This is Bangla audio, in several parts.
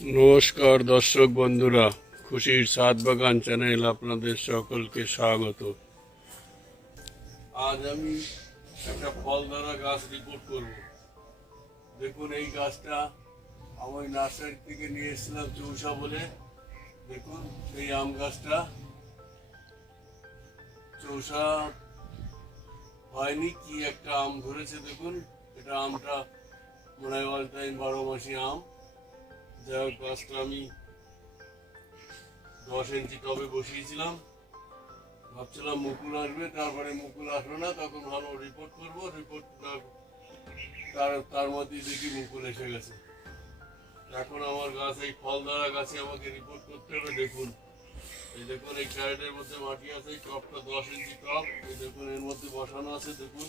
নমস্কার দর্শক বন্ধুরা, খুশির সাত বাগান চ্যানেল আপনাদের সকলকে স্বাগত। আজ আমি একটা ফল ধরা গাছ রিপোর্ট করব। দেখুন, এই গাছটা আমি নার্সারি থেকে নিয়ে এসেছিলাম চৌসা বলে। দেখুন, এই আম গাছটা চৌসা হয়নি, কি একটা আম ধরেছে দেখুন। এটা আমটা মনে হয় অল টাইম বারো মাসি আম। যাই হোক গাছটা আমি দশ ইঞ্চি টবে বসিয়েছিলাম। ভাবছিলাম মুকুল আসবে, তারপরে মুকুল আসলো না, তখন ভালো রিপোর্ট করব রিপোর্ট তার তার মধ্যেই দেখি মুকুল এসে গেছে। এখন আমার গাছ, এই ফল ধরা গাছে আমাকে রিপোর্ট করতে হবে, দেখুন। এই দেখুন, এই ক্যারেটের মধ্যে মাটি আছে টপটা দশ ইঞ্চি টপ, এই দেখুন, এর মধ্যে বসানো আছে, দেখুন।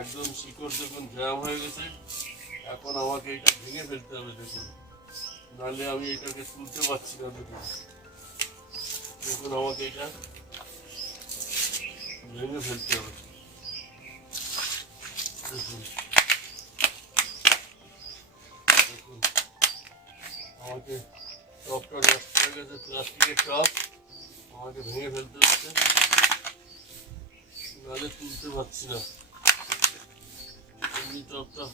একদম শিকড় দেখুন, জ্যাম হয়ে গেছে। এখন আমাকে এটা ভেঙে ফেলতে হবে দেখুন। নাহলে আমি এটাকে তুলতে পারছি না দেখুন। দেখুন আমাকে এটা ভেঙে ফেলতে হবে। দেখুন। দেখুন। আমাকে টপটা নষ্ট হয়ে গেছে, প্লাস্টিকের টপ আমাকে ভেঙে ফেলতে হচ্ছে। নাহলে তুলতে পারছি না। এমনি টপটা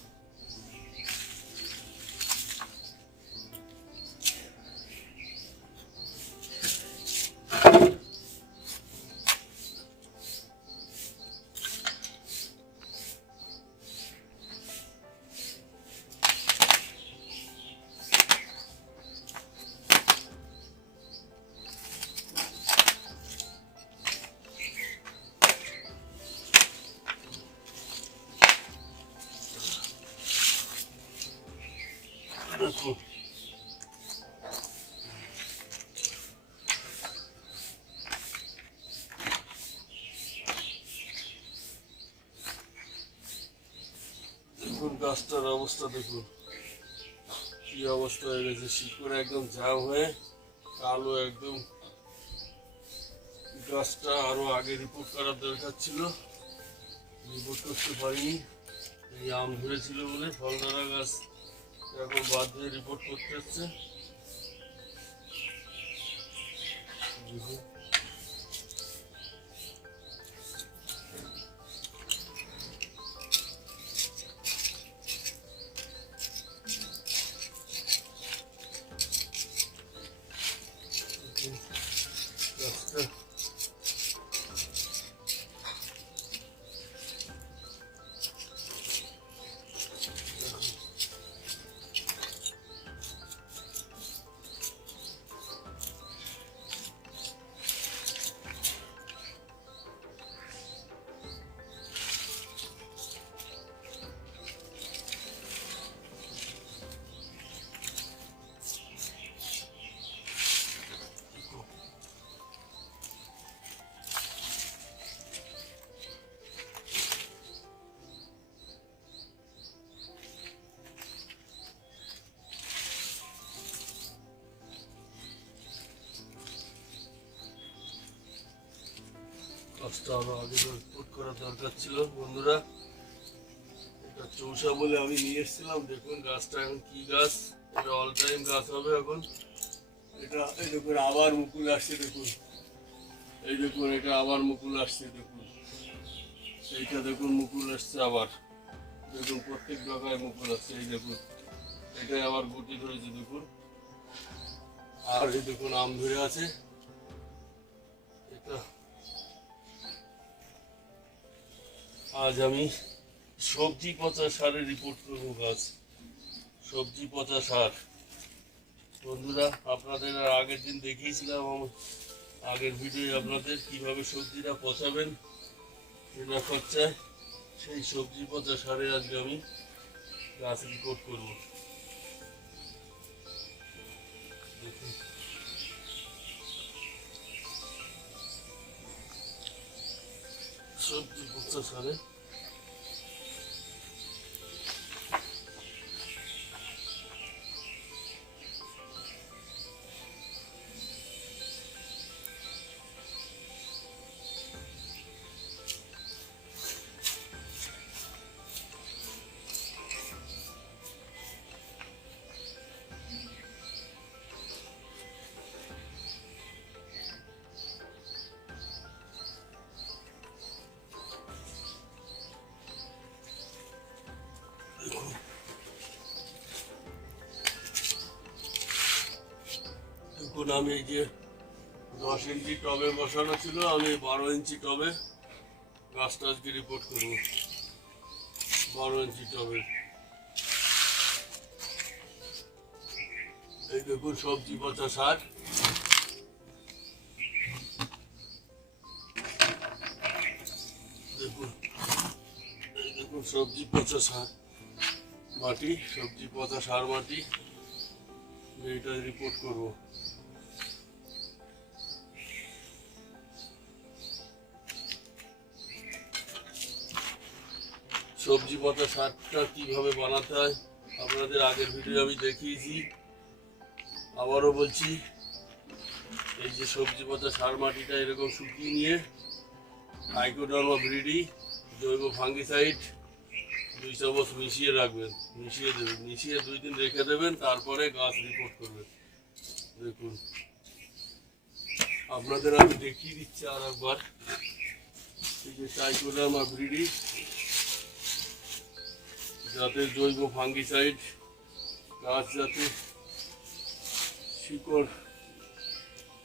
গাছটার অবস্থা দেখুন। কি অবস্থা হয়ে গেছে, শিকড় একদম ঝাম হয়ে কালো একদম। গাছটা আরও আগে রিপোর্ট করার দরকার ছিল। রিপোর্ট করতে পারিনি। এই আম ধরেছিল বলে ফল ধরা গাছ এখন বাদ দিয়ে রিপোর্ট করতে হচ্ছে। কাজটা আরও আগে রিপোর্ট করা দরকার ছিল, বন্ধুরা। এটা চৌসা বলে আমি নিয়ে এসেছিলাম। দেখুন গাছটা এখন কি গাছ, এটা অল টাইম গাছ হবে এখন। এটা এই দেখুন, আবার মুকুল আসছে, দেখুন। এই দেখুন, এটা আবার মুকুল আসছে, দেখুন। এইটা দেখুন, মুকুল আসছে আবার। দেখুন, প্রত্যেক জায়গায় মুকুল আসছে, এই দেখুন। এটাই আবার গুটি ধরেছে দেখুন। আর এই দেখুন, আম ধরে আছে। এটা আজ আমি সবজি পচা সারের রিপোর্ট করব গাছ। সবজি পচা সার। বন্ধুরা, আপনাদের আর আগের দিন দেখিয়েছিলাম আমার আগের ভিডিও আপনাদের কীভাবে সবজিটা পচাবেন বিনা খরচায় সেই সবজি পচা সারে আজকে আমি গাছ রিপোর্ট করব। সবজি পচা সারে দেখুন আমি এই যে দশ ইঞ্চি টবে বসানো ছিল, আমি বারো ইঞ্চি টবে গাছটা আজকে রিপোর্ট করব। বারো ইঞ্চি টবে। এই দেখুন সবজি পচা সার। দেখুন, এই দেখুন সবজি পচা সার মাটি, সবজি পচা সার মাটি। এইটা রিপোর্ট করব। সবজি পাতা সারটা কীভাবে বানাতে হয়, আপনাদের আগের ভিডিও আমি দেখিয়েছি। আবারও বলছি, এই যে সবজি পাতা সার মাটিটা এরকম শুকিয়ে নিয়ে আইকোডার্মা ব্রিডি জৈব ফাঙ্গিসাইড দুই চামচ মিশিয়ে রাখবেন, মিশিয়ে দেবেন, মিশিয়ে দুই দিন রেখে দেবেন, তারপরে গাছ রিপোর্ট করবেন। দেখুন, আপনাদের আমি দেখিয়ে দিচ্ছি আর একবার এই যে টাইকোডার্মা ব্রিডি যাতে জৈব ফাঙ্গিসাইড, গাছ যাতে শিকড়,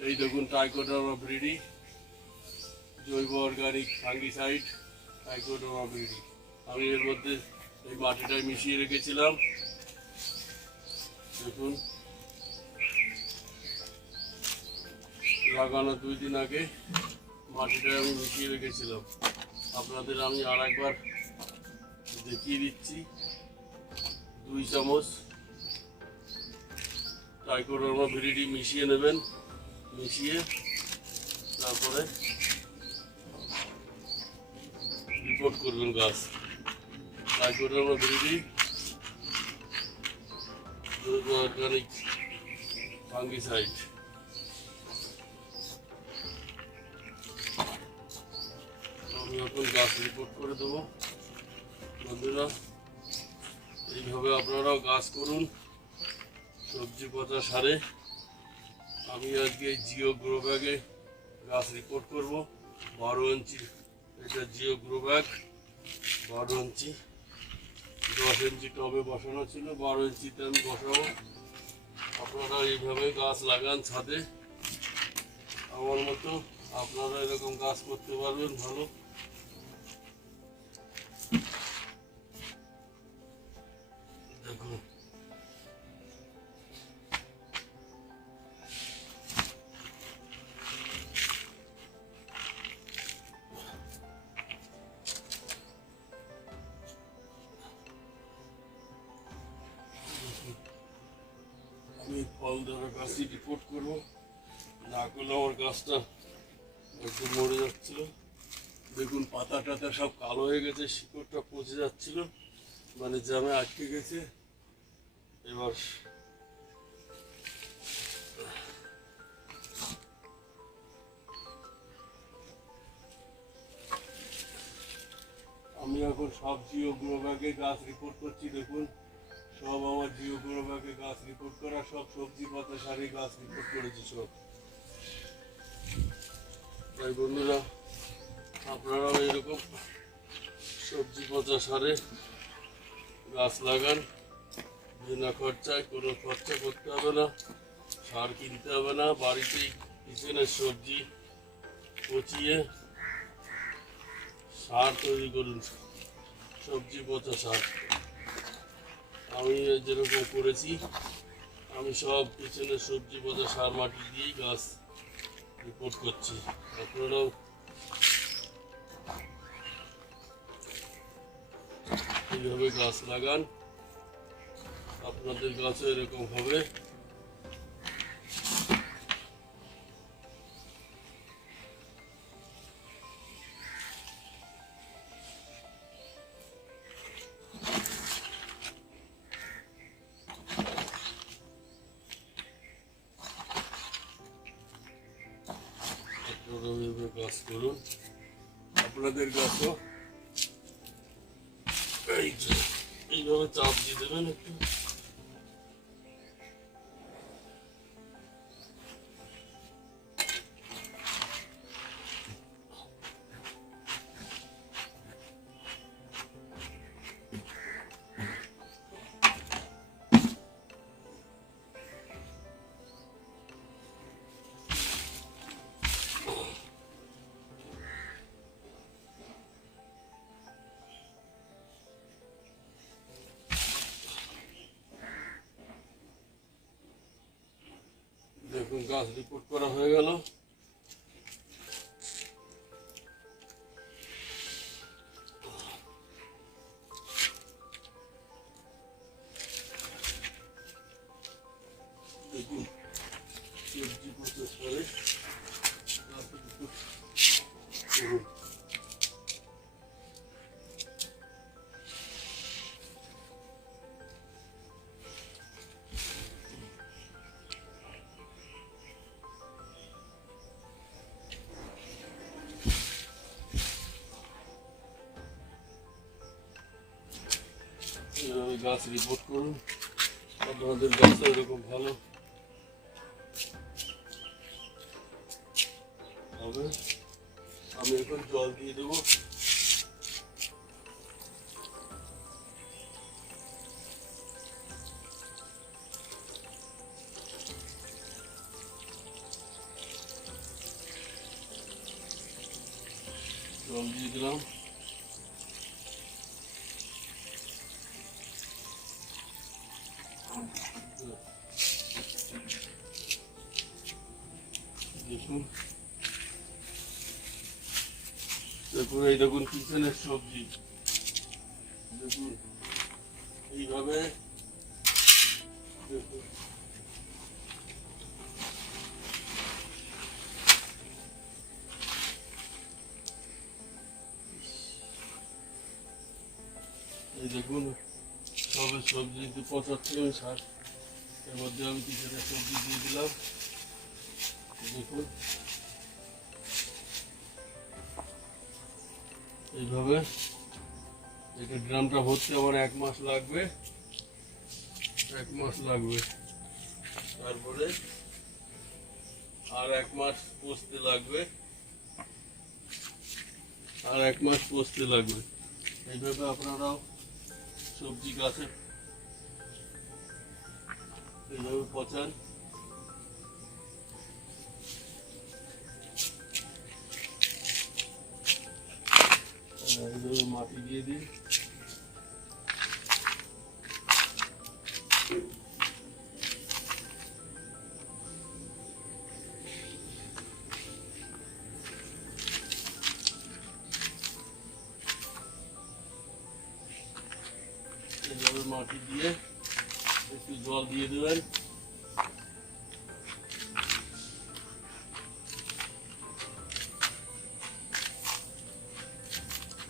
এই দেখুন টাইকোডার্মা ব্রিডি জৈব অর্গানিক ফাঙ্গিসাইড টাইকোডার্মা ব্রিডি আমি এর মধ্যে এই মাটিটায় মিশিয়ে রেখেছিলাম। দেখুন। লাগানো দুই দিন আগে মাটিটায় আমি মিশিয়ে রেখেছিলাম। আপনাদের আমি আর একবার দেখিয়ে দিচ্ছি। দুই চামচ টাইকোডার্মা ভিরিডি মিশিয়ে নেবেন, মিশিয়ে তারপরে রিপোর্ট করবেন গাছ। টাইকোডার্মা জৈব অর্গানিক ফাঙ্গিসাইড। আমি এখন গাছ রিপোর্ট করে দেবো। বন্ধুরা এইভাবে আপনারাও গাছ করুন। সবজি পচা সারে। আমি আজকে জিও গ্রো ব্যাগে গাছ রিপোর্ট করব। বারো ইঞ্চি। এটা জিও গ্রো ব্যাগ। বারো ইঞ্চি। দশ ইঞ্চি টবে বসানো ছিল। বারো ইঞ্চিতে আমি বসাবো। আপনারা এইভাবে গাছ লাগান ছাদে। আমার মতো আপনারা এরকম গাছ করতে পারবেন ভালো। ধরা গাছই রিপোর্ট করব। না করলে আমার গাছটা একটু মরে যাচ্ছিল। দেখুন, পাতা টাতা সব কালো হয়ে গেছে, শিকড়টা পচে যাচ্ছিল। মানে জামে আটকে গেছে। এবার আমি এখন সব জিও গ্রো ব্যাগে গাছ রিপোর্ট করছি, দেখুন। সব আমার জিও গ্রো গাছ রিপোর্ট করা, সব সবজি পাতা, সারি গাছ রিপোর্ট করেছি সব। তাই বন্ধুরা, আপনারাও এরকম সবজি পচা সারে গাছ লাগান। বিনা খরচায়, কোনো খরচা করতে হবে না, সার কিনতে হবে না, বাড়িতেই কিচেনের সবজি পচিয়ে সার তৈরি করুন। সবজি পচা সার। আমি যেরকম করেছি, আমি সব পিছনে সবজি পচা সার, মাটি দিয়েই গাছ রিপোর্ট করছি। আপনারাও এইভাবে গাছ লাগান। আপনাদের গাছও এরকম হবে। এইভাবে গাছ করুন আপনাদের গাছও এইভাবে চাপ দিয়ে দেবেন একটু। গাছ রিপোর্ট করা হয়ে গেল। গাছ রিপোর্ট করুন। আপনাদের গাছ এরকম ভালো। হবে আমি এখন জল দিয়ে দেবো। জল দিয়ে দিলাম। দেখুন দেখুন এই দেখুন কিচেনের সবজি দেখুন এইভাবে দেখুন এই দেখুন সবে সবজি পঁচাত্তর আমি ষাট। এর মধ্যে আমি কিচেনের সবজি দিয়ে দিলাম। দেখুন। এইভাবে এটা ড্রামটা ভরতে আমার এক মাস লাগবে। এক মাস লাগবে। তারপরে আর এক মাস পোষতে লাগবে। আর এক মাস পোষতে লাগবে। এইভাবে আপনারাও সবজি গাছে। এইভাবে পচান। এইভাবে মাটি দিয়ে দিন। দেবেন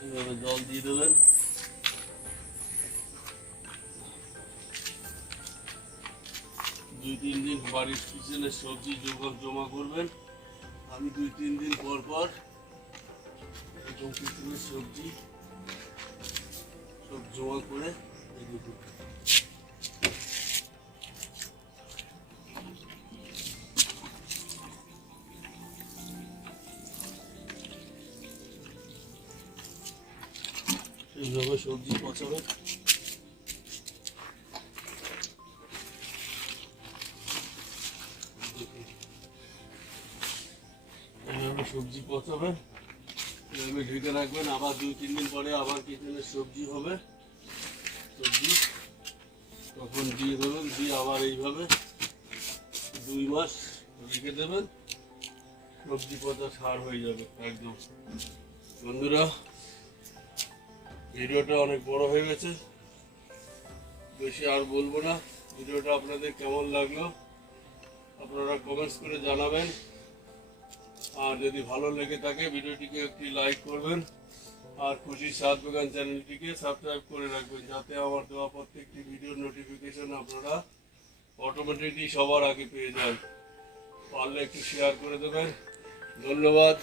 এইভাবে জল দিয়ে দেবেন দুই তিন দিন বাড়ির কিচেনের সবজি জোগাড় জমা করবেন। আমি দুই তিন দিন পর পর সবজি সব জমা করে এই সবজি এইভাবে সবজি পচাবে। এইভাবে ঢেকে রাখবেন, আবার দুই, তিন দিন পরে আবার কিচেনের সবজি হবে। সবজি তখন দিয়ে দেবেন, দিয়ে আবার এইভাবে দুই মাস রেখে দেবেন। সবজি পচা সার হয়ে যাবে, একদম। বন্ধুরা ভিডিওটা অনেক বড় হয়ে গেছে। বেশি আর বলব না। ভিডিওটা আপনাদের কেমন লাগল? আপনারা কমেন্টস করে জানাবেন। আর যদি ভালো লেগে থাকে, ভিডিওটিকে একটি লাইক করবেন। আর খুশি সাত বাগান চ্যানেলটিকে সাবস্ক্রাইব করে রাখবেন, যাতে আমার দেওয়া প্রত্যেকটি ভিডিওর নোটিফিকেশন আপনারা অটোমেটিকলি সবার আগে পেয়ে যান। পারলে একটু শেয়ার করে দেবেন। ধন্যবাদ,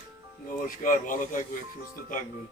নমস্কার, ভালো থাকবেন, সুস্থ থাকবেন।